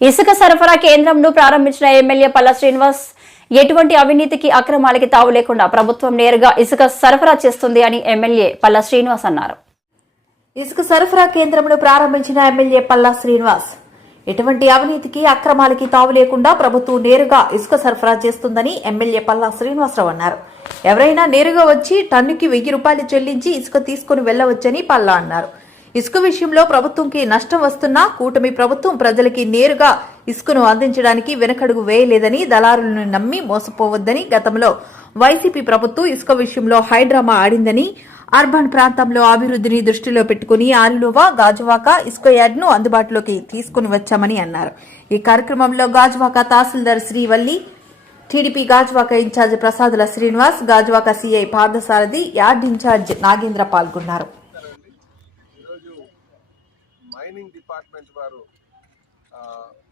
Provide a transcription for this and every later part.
ఇసుక సరఫరా కేంద్రంను ప్రారంభించిన ఎమ్మెల్యే పల్లా శ్రీనివాస్ ఎటువంటి అవినీతికి అక్రమాలకి తావు లేకుండా ప్రభుత్వం నేరుగా ఇసుక సరఫరా చేస్తుంది అని ఎమ్మెల్యే పల్లా శ్రీనివాస్ అన్నారు. ఇసుక సరఫరా కేంద్రంను ప్రారంభించిన ఎమ్మెల్యే పల్లా శ్రీనివాస్ ఎటువంటి అవినీతికి అక్రమాలకి తావు లేకుండా ప్రభుత్వం నేరుగా ఇసుక సరఫరా చేస్తుందని ఎమ్మెల్యే పల్లా శ్రీనివాసరావు అన్నారు. ఎవరైనా నేరుగా వచ్చి టన్నుకి వెయ్యి రూపాయలు చెల్లించి ఇసుక తీసుకుని వెళ్ళవచ్చని పల్లా అన్నారు. ఇసుక విషయంలో ప్రభుత్వంకి నష్టం వస్తున్నా కూటమి ప్రభుత్వం ప్రజలకి నేరుగా ఇసుకను అందించడానికి వెనకడుగు వేయలేదని దళారులను నమ్మి మోసపోవద్దని గతంలో వైసీపీ ప్రభుత్వం ఇసుక విషయంలో హైడ్రామా ఆడిందని అర్బన్ ప్రాంతంలో అభివృద్ధిని దృష్టిలో పెట్టుకుని ఆలువా గాజువాక ఇసుక యార్డ్ను అందుబాటులోకి తీసుకుని వచ్చామని అన్నారు. ఈ కార్యక్రమంలో Gajuwaka tahsildar Srivalli TDP Gajuwaka in charge Prasadula Srinivas Gajuwaka CI Parthasarathi yard in charge Nagendra పాల్గొన్నారు. మైనింగ్ డిపార్ట్మెంట్ వారు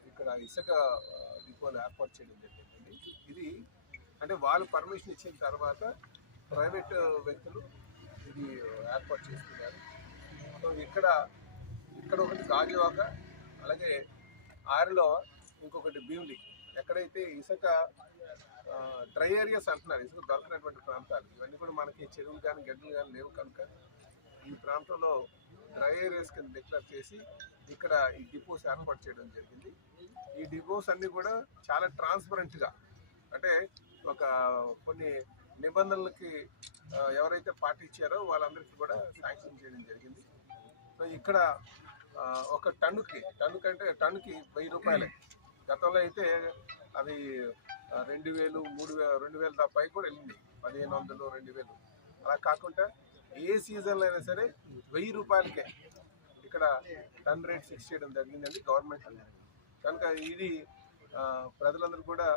ఇక్కడ ఇసుక డిపోలు ఏర్పాటు చేయడం జరిగిందండి. ఇది అంటే వాళ్ళు పర్మిషన్ ఇచ్చిన తర్వాత ప్రైవేట్ వ్యక్తులు ఇది ఏర్పాటు చేసుకున్నారు. సో ఇక్కడ ఇక్కడ ఒకటి గాజువాక అలాగే ఆరులో ఇంకొకటి భీమిలి ఎక్కడైతే ఇసుక డ్రై ఏరియాస్ అంటున్నారు ఇసుక దొరకనటువంటి ప్రాంతాలు ఇవన్నీ కూడా మనకి చెరువులు కానీ గడ్డలు కానీ లేవు కనుక ఈ ప్రాంతంలో డ్రై ఏరియాస్ కింద డిక్లేర్ చేసి ఇక్కడ ఈ డిపోస్ ఏర్పాటు చేయడం జరిగింది. ఈ డిపోస్ అన్ని కూడా చాలా ట్రాన్స్పరెంట్గా అంటే ఒక కొన్ని నిబంధనలకి ఎవరైతే పాటించారో వాళ్ళందరికీ కూడా శాంక్షన్ చేయడం జరిగింది. సో ఇక్కడ ఒక టన్నుకి టన్ను కంటే టన్నుకి వెయ్యి రూపాయలే. గతంలో అయితే అది రెండు వేలు మూడు వేలు రెండు వేల దా పై కూడా వెళ్ళింది. పదిహేను వందలు రెండు వేలు. అలా కాకుండా ఏ సీజన్లో అయినా సరే వెయ్యి రూపాయలకే ఇక్కడ టన్ రేట్ ఫిక్స్ చేయడం జరిగిందండి గవర్నమెంట్ కనుక ఇది ప్రజలందరూ కూడా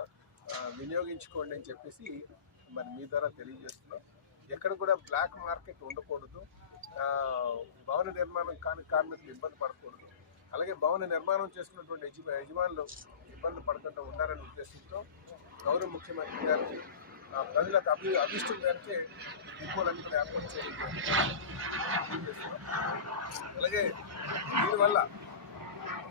వినియోగించుకోండి అని చెప్పేసి మరి మీ ద్వారా తెలియజేస్తున్నాం. ఎక్కడ కూడా బ్లాక్ మార్కెట్ ఉండకూడదు. భవన నిర్మాణం కాని కార్మికులు ఇబ్బంది పడకూడదు. అలాగే భవన నిర్మాణం చేసుకున్నటువంటి యజమా యజమానులు ఇబ్బంది పడకుండా ఉండాలనే ఉద్దేశంతో గౌరవ ముఖ్యమంత్రి గారికి ప్రజలకు అభి అభిష్టం మేరకే ఈ కూడా ఏర్పాటు చేయడం అలాగే దీనివల్ల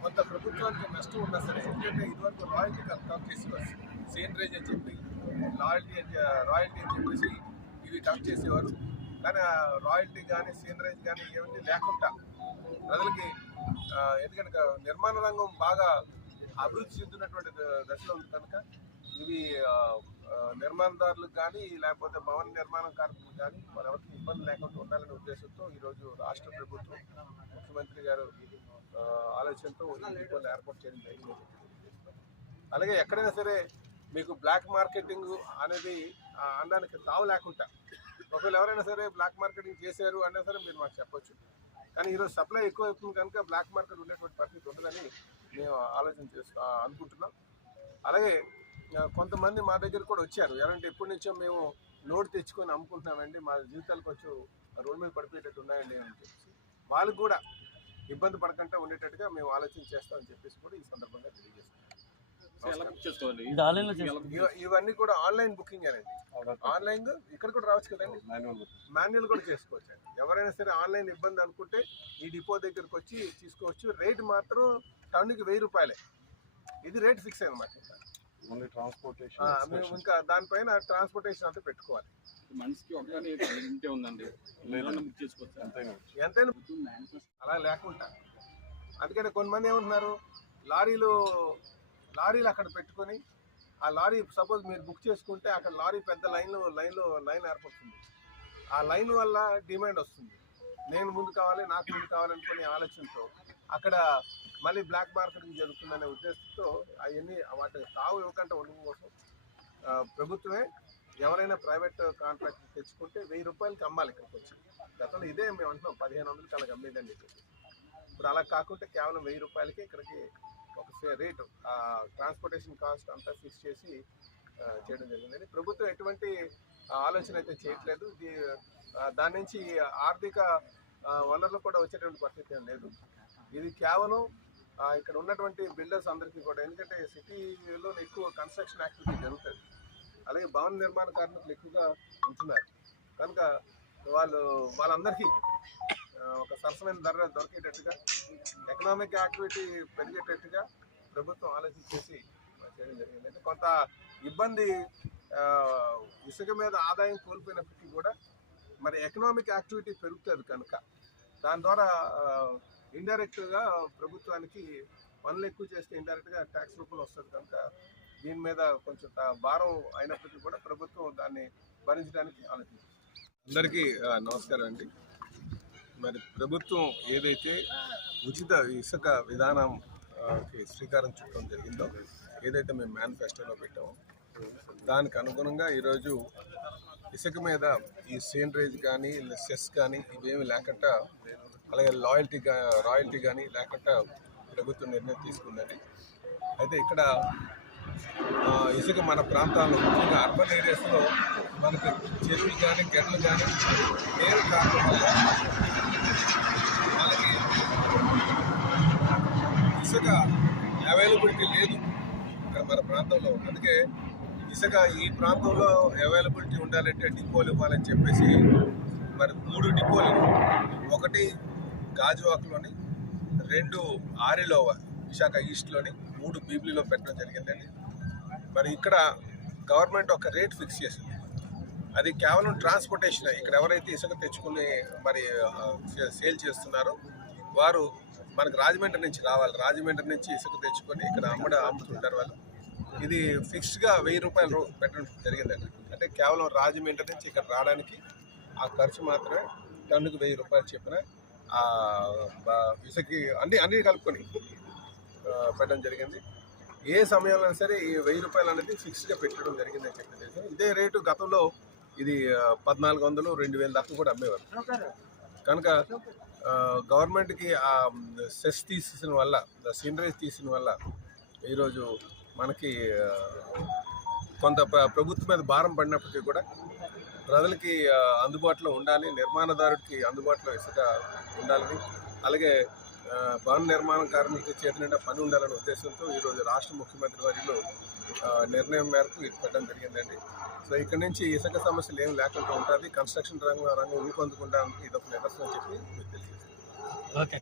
కొంత ప్రభుత్వానికి నష్టం ఉన్నా సరే ఎందుకంటే ఇదివరకు రాయల్టీ కలెక్ట్ చేసేవారు సేంద్రేజ్ అని చెప్పి రాయల్టీ అని రాయల్టీ అని చెప్పేసి ఇవి కలెక్ట్ చేసేవారు. కానీ రాయల్టీ కానీ సేంద్రేజ్ కానీ ఇవన్నీ లేకుండా ప్రజలకి ఎందుకంటే నిర్మాణ రంగం బాగా అభివృద్ధి చెందినటువంటి దశలో ఉంది కనుక ఇవి నిర్మాణదారులకు కానీ లేకపోతే భవన నిర్మాణ కార్మికులు కానీ ఎవరికి ఇబ్బంది లేకుండా ఉండాలనే ఉద్దేశంతో ఈరోజు రాష్ట్ర ప్రభుత్వం ముఖ్యమంత్రి గారు ఆలోచనతో ఈ ఏర్పాటు చేయడం జరిగింది అలాగే ఎక్కడైనా సరే మీకు బ్లాక్ మార్కెటింగ్ అనేది ఆ, అనడానికి తావు లేకుండా ఒకవేళ ఎవరైనా సరే బ్లాక్ మార్కెటింగ్ చేశారు అన్నా సరే మీరు మాకు చెప్పొచ్చు. కానీ ఈరోజు సప్లై ఎక్కువ అవుతుంది కనుక బ్లాక్ మార్కెట్ ఉండేటువంటి పరిస్థితి ఉండదని మేము ఆలోచన చేస్తూ అనుకుంటున్నాం. అలాగే కొంతమంది మా దగ్గర కూడా వచ్చారు. ఎలాంటి ఎప్పటి నుంచో మేము లోడ్ తెచ్చుకొని అమ్ముకుంటున్నామండి. మా జీవితాలు కొంచెం రోడ్డు మీద పడిపోయేటట్టు ఉన్నాయండి అని చెప్పేసి. వాళ్ళకు కూడా ఇబ్బంది పడకుండా ఉండేటట్టుగా మేము ఆలోచన చేస్తామని చెప్పేసి కూడా ఈ సందర్భంగా తెలియజేస్తాం ఇవన్నీ కూడా ఆన్లైన్ బుకింగ్ అనేది ఆన్లైన్ ఇక్కడ కూడా రావచ్చు కదండి. మాన్యువల్ కూడా చేసుకోవచ్చు అండి. ఎవరైనా సరే ఆన్లైన్ ఇబ్బంది అనుకుంటే ఈ డిపో దగ్గరకు వచ్చి తీసుకోవచ్చు. రేట్ మాత్రం టన్నుకి వెయ్యి రూపాయలే. ఇది రేట్ ఫిక్స్ అనమాట ఓన్లీ ట్రాన్స్పోర్టేషన్ మేము ఇంకా దానిపైన ట్రాన్స్పోర్టేషన్ అంతా పెట్టుకోవాలి. మనిషికి ఇంటే ఉందండి. బుక్ చేసుకోవచ్చా. ఎంతైనా అలా లేకుండా. అందుకని కొంతమంది ఏమంటున్నారు లారీలు లారీలు అక్కడ పెట్టుకొని ఆ లారీ సపోజ్ మీరు బుక్ చేసుకుంటే అక్కడ లారీ పెద్ద లైన్లో లైన్లో లైన్ ఏర్పడుతుంది. ఆ లైన్ వల్ల డిమాండ్ వస్తుంది. నేను ముందు కావాలి నాకు ముందు కావాలనుకునే ఆలోచనతో అక్కడ మళ్ళీ బ్లాక్ మార్కెటింగ్ జరుగుతుందనే ఉద్దేశంతో అవన్నీ వాటికి తావు ఇవ్వకుండా ఉండడం కోసం ప్రభుత్వమే ఎవరైనా ప్రైవేట్ కాంట్రాక్ట్ తెచ్చుకుంటే వెయ్యి రూపాయలకి అమ్మాలి ఇక్కడికి వచ్చి గతంలో ఇదే మేము అంటున్నాం పదిహేను వందలకి అలాగ అమ్మేదని చెప్పేసి. ఇప్పుడు అలా కాకుండా కేవలం వెయ్యి రూపాయలకి ఇక్కడికి ఒక రేటు ట్రాన్స్పోర్టేషన్ కాస్ట్ అంతా ఫిక్స్ చేసి చేయడం జరిగిందని. ప్రభుత్వం ఎటువంటి ఆలోచన అయితే చేయట్లేదు. ఇది దాని నుంచి ఆర్థిక వనరులు కూడా వచ్చేటువంటి పరిస్థితి లేదు. ఇది కేవలం ఇక్కడ ఉన్నటువంటి బిల్డర్స్ అందరికీ కూడా ఎందుకంటే సిటీలో ఎక్కువ కన్స్ట్రక్షన్ యాక్టివిటీ జరుగుతుంది. అలాగే భవన నిర్మాణ కార్మికులు ఎక్కువగా ఉంటున్నారు. కనుక వాళ్ళు వాళ్ళందరికీ ఒక సరసమైన ధర దొరికేటట్టుగా ఎకనామిక్ యాక్టివిటీ పెరిగేటట్టుగా ప్రభుత్వం ఆలోచించేసి చేయడం జరిగింది. అంటే కొంత ఇబ్బంది ఇసుక మీద ఆదాయం కోల్పోయినప్పటికీ కూడా మరి ఎకనామిక్ యాక్టివిటీ పెరుగుతుంది కనుక. దాని ద్వారా ఇండైరెక్ట్గా ప్రభుత్వానికి పనులు ఎక్కువ చేస్తే ఇండైరెక్ట్గా ట్యాక్స్ రూపంలో వస్తుంది కనుక దీని మీద కొంచెం భారం అయినప్పటికీ కూడా ప్రభుత్వం దాన్ని భరించడానికి ఆలోచించింది అందరికీ నమస్కారం అండి. మరి ప్రభుత్వం ఏదైతే ఉచిత ఇసుక విధానం శ్రీకారం చుట్టడం జరిగిందో ఏదైతే మేము మేనిఫెస్టోలో పెట్టామో దానికి అనుగుణంగా ఈరోజు ఇసుక మీద ఈ సేండ్రేజ్ కానీ సెస్ కానీ ఇవేమి లేకుండా అలాగే లాయల్టీ రాయల్టీ కానీ లేకుండా ప్రభుత్వం నిర్ణయం తీసుకుందని. అయితే ఇక్కడ ఇసుక మన ప్రాంతాల్లో ముఖ్యంగా అర్బన్ ఏరియాస్లో మనకి చెరువులు కానీ గెడ్లు కానీ నేరు కారణం వల్ల మనకి ఇసుక అవైలబిలిటీ లేదు ఇక్కడ మన ప్రాంతంలో. అందుకే ఇసుక ఈ ప్రాంతంలో అవైలబిలిటీ ఉండాలంటే డిపోలు ఇవ్వాలని చెప్పేసి మరి మూడు డిపోలు ఒకటి గాజువాక్లోని రెండు ఆరిలో విశాఖ ఈస్ట్లోని మూడు బీబ్లీలో పెట్టడం జరిగిందండి. మరి ఇక్కడ గవర్నమెంట్ ఒక రేట్ ఫిక్స్ చేసింది. అది కేవలం ట్రాన్స్పోర్టేషన్ ఇక్కడ ఎవరైతే ఇసుక తెచ్చుకుని మరి సేల్ చేస్తున్నారో వారు మనకు రాజమండ్రి నుంచి రావాలి. రాజమండ్రి నుంచి ఇసుక తెచ్చుకొని ఇక్కడ అమ్మడ అమ్ముతుంటారు వాళ్ళు. ఇది ఫిక్స్డ్గా వెయ్యి రూపాయలు పెట్టడం జరిగిందండి. అంటే కేవలం రాజమండ్రి నుంచి ఇక్కడ రావడానికి ఆ ఖర్చు మాత్రమే టన్నుకు వెయ్యి రూపాయలు చెప్పిన ఆ అన్ని అన్ని కలుపుకొని పెట్టడం జరిగింది. ఏ సమయంలో సరే ఈ వెయ్యి రూపాయలు అనేది ఫిక్స్డ్గా పెట్టడం జరిగింది అని చెప్పి తెలుసు ఇదే రేటు గతంలో ఇది పద్నాలుగు వందలు రెండు వేల దాకా కూడా అమ్మేవారు. కనుక గవర్నమెంట్కి ఆ సెస్ తీసిన వల్ల సీనరీస్ తీసిన వల్ల ఈరోజు మనకి కొంత ప్రభుత్వం మీద భారం పడినప్పటికీ కూడా ప్రజలకి అందుబాటులో ఉండాలి నిర్మాణదారుడికి అందుబాటులో ఇసుక ఉండాలని అలాగే భవన నిర్మాణ కార్మికుల చేతి నిండా పని ఉండాలనే ఉద్దేశంతో ఈరోజు రాష్ట్ర ముఖ్యమంత్రి వారిలో నిర్ణయం మేరకు ఇది పెట్టడం జరిగిందండి. సో ఇక్కడ నుంచి ఇసుక సమస్యలు ఏం లేకుండా ఉంటుంది కన్స్ట్రక్షన్ రంగం రంగం ఊపందుకుంటానికి ఇది ఒక నిదర్శనం చెప్పి మీకు తెలియజేస్తాను.